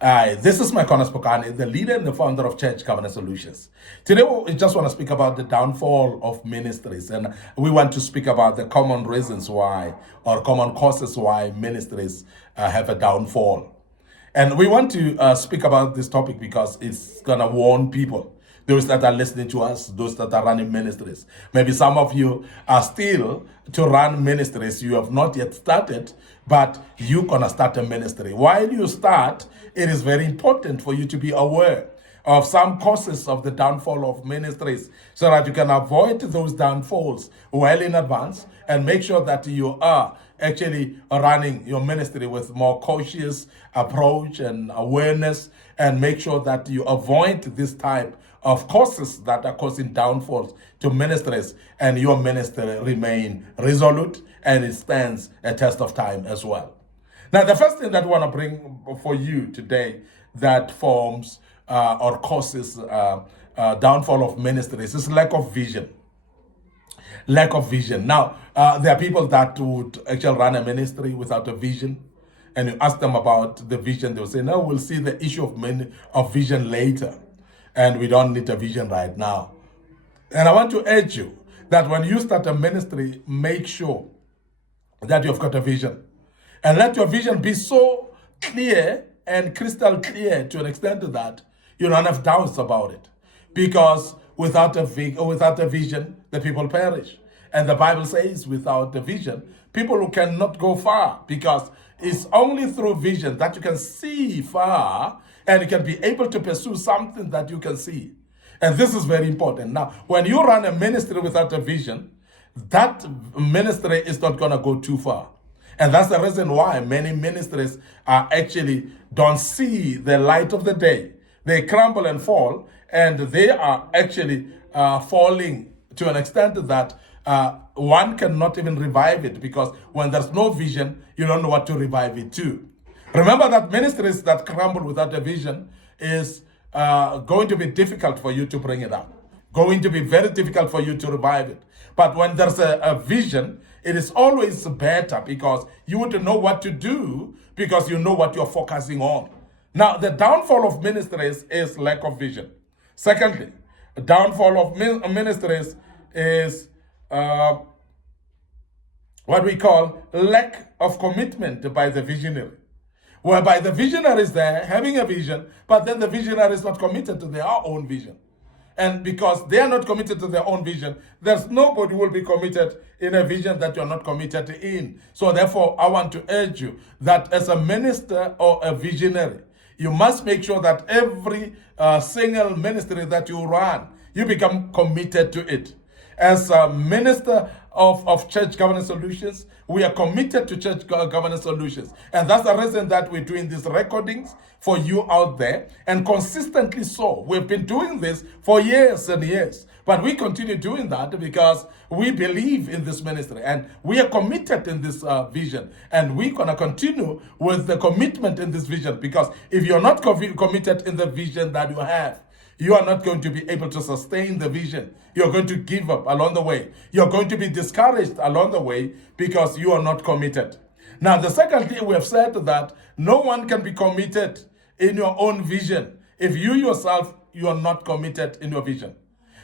This is Micornus Phokane, the leader and the founder of Church Governance Solutions. Today, we just want to speak about the downfall of ministries, and we want to speak about the common reasons why, or common causes why ministries have a downfall. And we want to speak about this topic because it's going to warn people, those that are listening to us, those that are running ministries. Maybe some of you are still to run ministries. You have not yet started, but you're going to start a ministry. While you start, it is very important for you to be aware of some causes of the downfall of ministries so that you can avoid those downfalls well in advance and make sure that you are actually running your ministry with more cautious approach and awareness, and make sure that you avoid this type of causes that are causing downfalls to ministries, and your ministry remain resolute and it stands a test of time as well. Now, the first thing that I want to bring for you today that forms or causes downfall of ministries is lack of vision. Lack of vision. Now, there are people that would actually run a ministry without a vision, and you ask them about the vision, they'll say, no, we'll see the issue of vision later, and we don't need a vision right now. And I want to urge you that when you start a ministry, make sure that you've got a vision. And let your vision be so clear and crystal clear to an extent that you don't have doubts about it. Because without a vision, the people perish. And the Bible says without a vision, people who cannot go far, because it's only through vision that you can see far and you can be able to pursue something that you can see. And this is very important. Now, when you run a ministry without a vision, that ministry is not going to go too far. And that's the reason why many ministries are actually don't see the light of the day. They crumble and fall, and they are actually falling to an extent that one cannot even revive it, because when there's no vision, you don't know what to revive it to. Remember that ministries that crumble without a vision is going to be difficult for you to bring it up. Going to be very difficult for you to revive it. But when there's a vision, it is always better, because you would know what to do, because you know what you're focusing on. Now, the downfall of ministries is lack of vision. Secondly, the downfall of ministries is what we call lack of commitment by the visionary. Whereby the visionary is there having a vision, but then the visionary is not committed to their own vision. And because they are not committed to their own vision, there's nobody who will be committed in a vision that you're not committed in. So therefore, I want to urge you that as a minister or a visionary, you must make sure that every single ministry that you run, you become committed to it. As a minister of Church Governance Solutions, we are committed to Church Governance Solutions. And that's the reason that we're doing these recordings for you out there, and consistently so. We've been doing this for years and years, but we continue doing that because we believe in this ministry and we are committed in this vision, and we're going to continue with the commitment in this vision, because if you're not committed in the vision that you have, you are not going to be able to sustain the vision. You're going to give up along the way. You're going to be discouraged along the way because you are not committed. Now, the second thing, we have said that no one can be committed in your own vision if you yourself, you are not committed in your vision.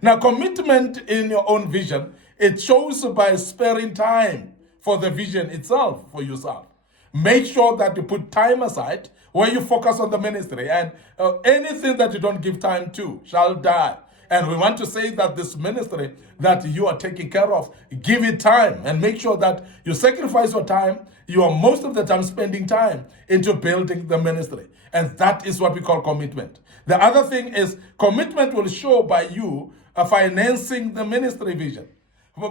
Now, commitment in your own vision, it shows by sparing time for the vision itself, for yourself. Make sure that you put time aside where you focus on the ministry, and anything that you don't give time to shall die. And we want to say that this ministry that you are taking care of, give it time and make sure that you sacrifice your time. You are most of the time spending time into building the ministry. And that is what we call commitment. The other thing is commitment will show by you financing the ministry vision,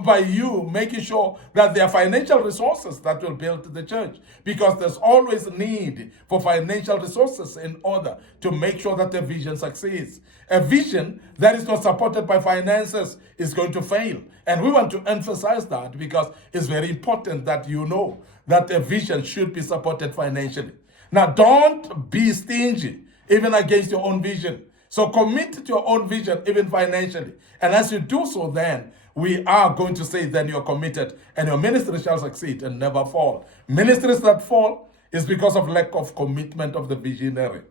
by you making sure that there are financial resources that will build the church, because there's always a need for financial resources in order to make sure that the vision succeeds. A vision that is not supported by finances is going to fail. And we want to emphasize that, because it's very important that you know that a vision should be supported financially. Now, don't be stingy, even against your own vision. So commit to your own vision, even financially. And as you do so, then we are going to say then you're committed and your ministry shall succeed and never fall. Ministries that fall is because of lack of commitment of the visionary.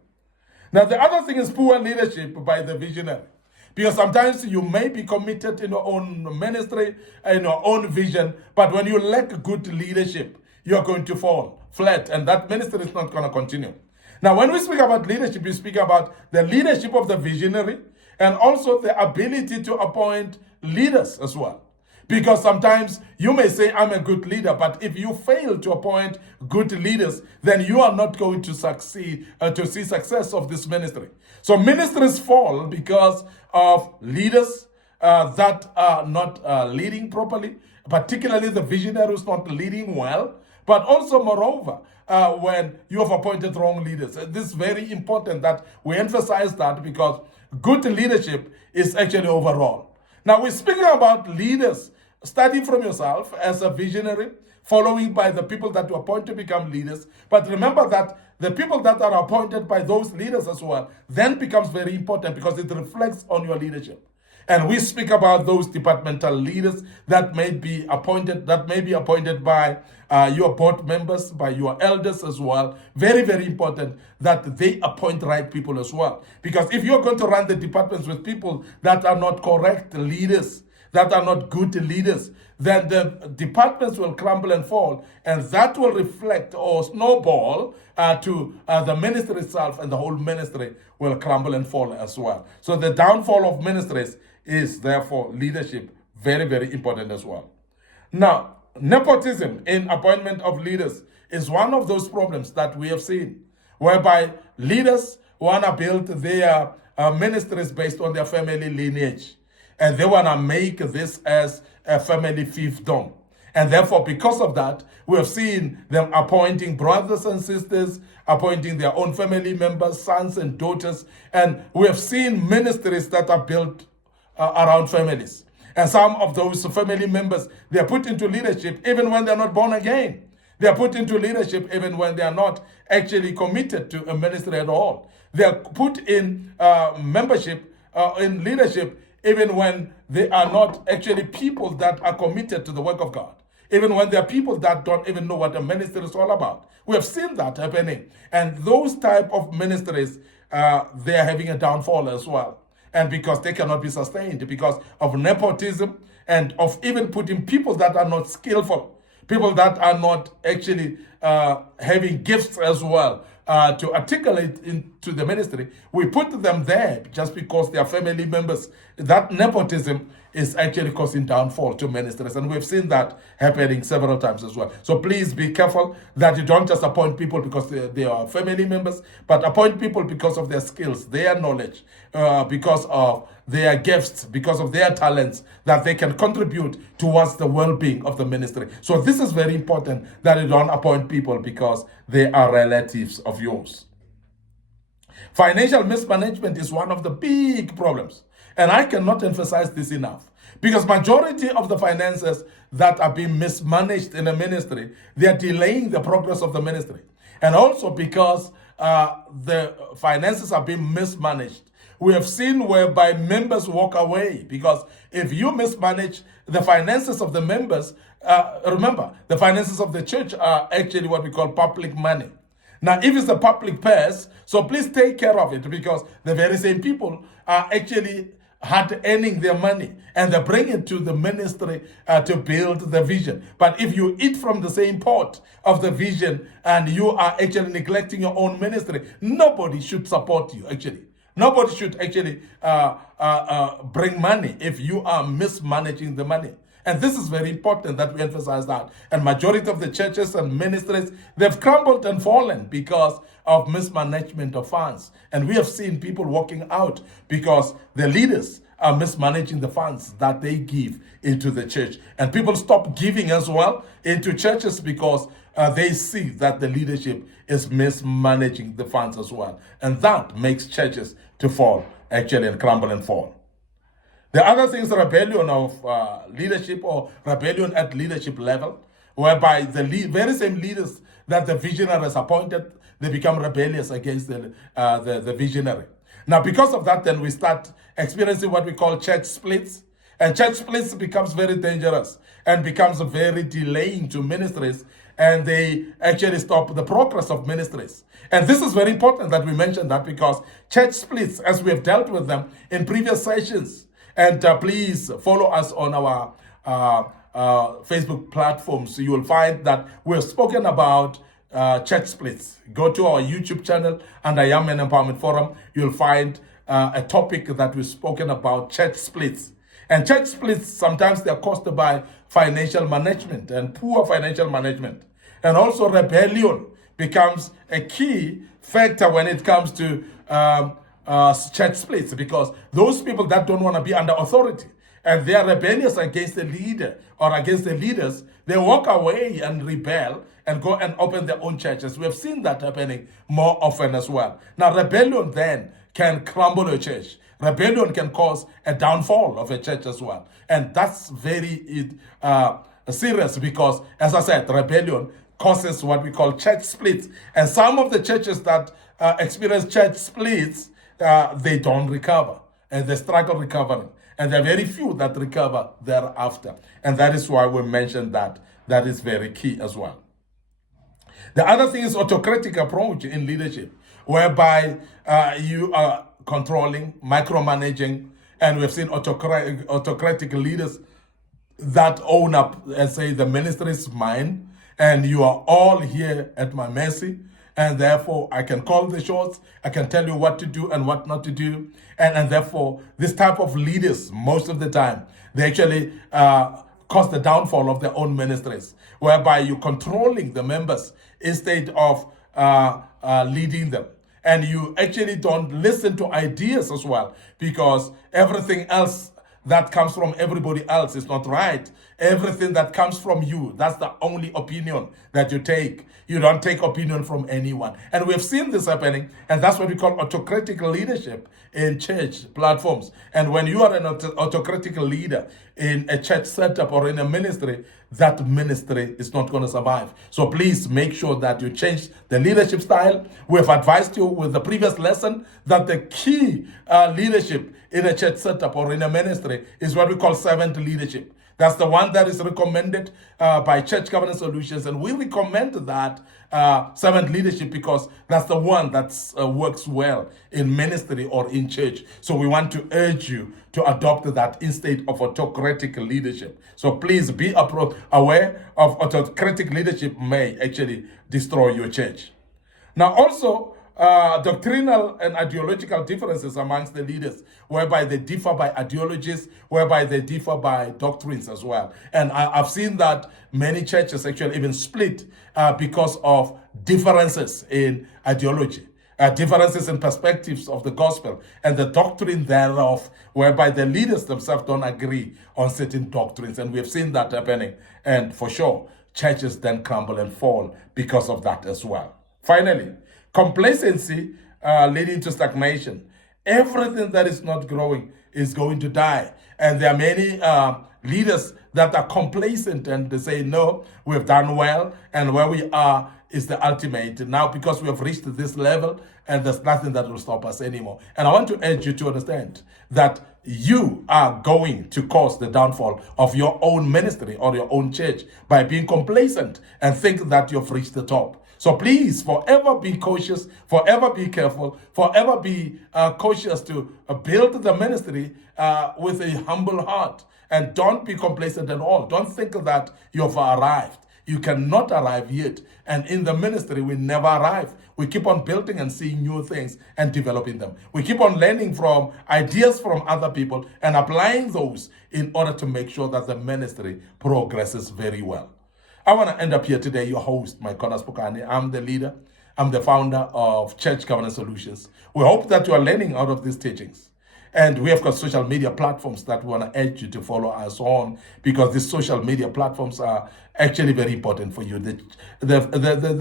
Now, the other thing is poor leadership by the visionary. Because sometimes you may be committed in your own ministry, in your own vision, but when you lack good leadership, you're going to fall flat, and that ministry is not going to continue. Now, when we speak about leadership, we speak about the leadership of the visionary and also the ability to appoint leaders as well. Because sometimes you may say, I'm a good leader, but if you fail to appoint good leaders, then you are not going to succeed, to see success of this ministry. So ministries fall because of leaders that are not leading properly, particularly the visionary who's not leading well, but also moreover, when you have appointed wrong leaders. This is very important that we emphasize that, because good leadership is actually overall. Now, we're speaking about leaders. Study from yourself as a visionary, following by the people that you appoint to become leaders. But remember that the people that are appointed by those leaders as well then becomes very important, because it reflects on your leadership. And we speak about those departmental leaders that may be appointed by your board members, by your elders as well. Very, very important that they appoint right people as well. Because if you're going to run the departments with people that are not correct leaders, that are not good leaders, then the departments will crumble and fall, and that will reflect or snowball to the ministry itself, and the whole ministry will crumble and fall as well. So the downfall of ministries is therefore leadership, very, very important as well. Now, nepotism in appointment of leaders is one of those problems that we have seen, whereby leaders want to build their ministries based on their family lineage. And they want to make this as a family fiefdom. And therefore, because of that, we have seen them appointing brothers and sisters, appointing their own family members, sons and daughters. And we have seen ministries that are built around families. And some of those family members, they are put into leadership even when they're not born again. They are put into leadership even when they are not actually committed to a ministry at all. They are put in membership, in leadership, even when they are not actually people that are committed to the work of God. Even when there are people that don't even know what a ministry is all about. We have seen that happening. And those type of ministries, they are having a downfall as well. And because they cannot be sustained because of nepotism and of even putting people that are not skillful, people that are not actually having gifts as well to articulate into the ministry. We put them there just because they are family members. That nepotism is actually causing downfall to ministries. And we've seen that happening several times as well. So please be careful that you don't just appoint people because they are family members, but appoint people because of their skills, their knowledge, because of their gifts, because of their talents, that they can contribute towards the well-being of the ministry. So this is very important, that you don't appoint people because they are relatives of yours. Financial mismanagement is one of the big problems. And I cannot emphasize this enough, because majority of the finances that are being mismanaged in a ministry, they are delaying the progress of the ministry. And also because the finances are being mismanaged, we have seen whereby members walk away, because if you mismanage the finances of the members, remember, the finances of the church are actually what we call public money. Now, if it's a public purse, so please take care of it, because the very same people are actually hard earning their money, and they bring it to the ministry to build the vision. But if you eat from the same pot of the vision and you are actually neglecting your own ministry, nobody should support you actually. Nobody should actually bring money if you are mismanaging the money. And this is very important that we emphasize that. And majority of the churches and ministries, they've crumbled and fallen because of mismanagement of funds. And we have seen people walking out because the leaders are mismanaging the funds that they give into the church. And people stop giving as well into churches because they see that the leadership is mismanaging the funds as well. And that makes churches to fall, actually, and crumble and fall. The other thing is rebellion of leadership, or rebellion at leadership level, whereby the very same leaders that the visionary has appointed, they become rebellious against the visionary. Now, because of that, then we start experiencing what we call church splits. And church splits becomes very dangerous and becomes very delaying to ministries. and they actually stop the progress of ministries. And this is very important that we mention that, because church splits, as we have dealt with them in previous sessions. And please follow us on our Facebook platforms. So you will find that we've spoken about church splits. Go to our YouTube channel under Young Men Empowerment Forum. You'll find a topic that we've spoken about, church splits. And church splits, sometimes they're caused by financial management and poor financial management. And also rebellion becomes a key factor when it comes to church splits, because those people that don't want to be under authority and they are rebellious against the leader or against the leaders, they walk away and rebel and go and open their own churches. We have seen that happening more often as well. Now, rebellion then can crumble a church. Rebellion can cause a downfall of a church as well. And that's very serious, because, as I said, rebellion causes what we call church splits. And some of the churches that experience church splits, they don't recover, and they struggle recovering. And there are very few that recover thereafter. And that is why we mentioned that. That is very key as well. The other thing is autocratic approach in leadership, whereby you are controlling, micromanaging, and we've seen autocratic leaders that own up and say the ministry is mine, and you are all here at my mercy, and therefore I can call the shots, I can tell you what to do and what not to do. And therefore, this type of leaders, most of the time, they actually cause the downfall of their own ministries, whereby you're controlling the members instead of leading them. And you actually don't listen to ideas as well, because everything else that comes from everybody else is not right. Everything that comes from you, that's the only opinion that you take. You don't take opinion from anyone. And we've seen this happening, and that's what we call autocratic leadership in church platforms. And when you are an autocratic leader in a church setup or in a ministry, that ministry is not going to survive. So please make sure that you change the leadership style. We have advised you with the previous lesson that the key leadership in a church setup or in a ministry is what we call servant leadership. That's the one that is recommended by Church Governance Solutions. And we recommend that servant leadership because that's the one that works well in ministry or in church. So we want to urge you to adopt that instead of autocratic leadership. So please be aware of autocratic leadership may actually destroy your church. Now also, doctrinal and ideological differences amongst the leaders, whereby they differ by ideologies, whereby they differ by doctrines as well. And I've seen that many churches actually even split because of differences in ideology, differences in perspectives of the gospel and the doctrine thereof, whereby the leaders themselves don't agree on certain doctrines. And we've seen that happening. And for sure, churches then crumble and fall because of that as well. Finally, complacency leading to stagnation. Everything that is not growing is going to die. And there are many leaders that are complacent and they say, no, we've done well, and where we are is the ultimate. Now, because we have reached this level, and there's nothing that will stop us anymore. And I want to urge you to understand that you are going to cause the downfall of your own ministry or your own church by being complacent and think that you've reached the top. So please, forever be cautious, forever be careful, forever be cautious to build the ministry with a humble heart. And don't be complacent at all. Don't think that you've arrived. You cannot arrive yet. And in the ministry, we never arrive. We keep on building and seeing new things and developing them. We keep on learning from ideas from other people and applying those in order to make sure that the ministry progresses very well. I want to end up here today, your host, Micornus Phokane. I'm the leader. I'm the founder of Church Governance Solutions. We hope that you are learning out of these teachings. And we have got social media platforms that we want to urge you to follow us on, because these social media platforms are actually very important for you. The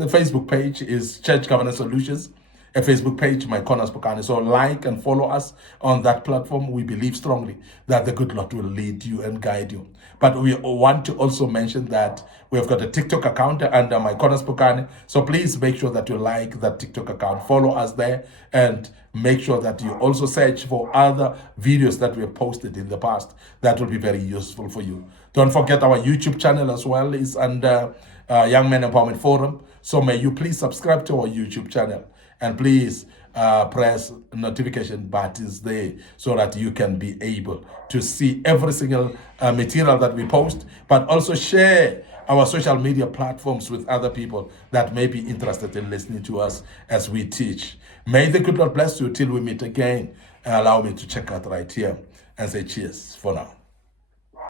Facebook page is Church Governance Solutions. A Facebook page, Micornus Phokane. So like and follow us on that platform. We believe strongly that the good Lord will lead you and guide you. But we want to also mention that we have got a TikTok account under Micornus Phokane. So please make sure that you like that TikTok account. Follow us there and make sure that you also search for other videos that we have posted in the past. That will be very useful for you. Don't forget our YouTube channel as well is under Young Men Empowerment Forum. So may you please subscribe to our YouTube channel, and please press notification buttons there so that you can be able to see every single material that we post, but also share our social media platforms with other people that may be interested in listening to us as we teach. May the good Lord bless you till we meet again. And allow me to check out right here and say cheers for now.